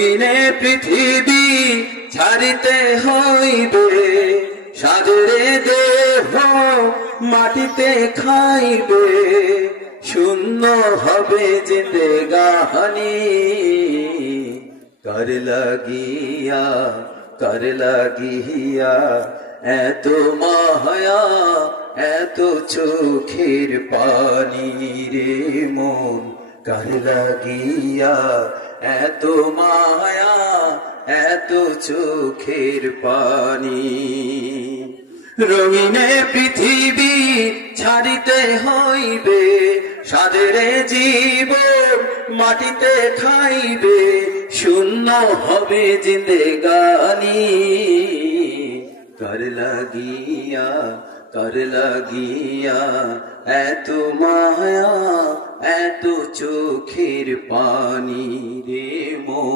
রঙিনে পৃথিবী ছাড়িতে হইবে, সাজরে দেহ মাটিতে খাইবে, শূন্য হবে জিন্দেগানি। কার লাগিয়া এত মায়া, এত চোখের পানি রে মন, কার লাগিয়া এত মায়া, এত চোখের পানি। রঙিনে পৃথিবী ছাড়িতে হইবে, সাজরে জীবন মাটিতে খাইবে, শূন্য হবে জিন্দেগানি। কার লাগিয়া এত মায়া, এত চোখের পানি রে মন।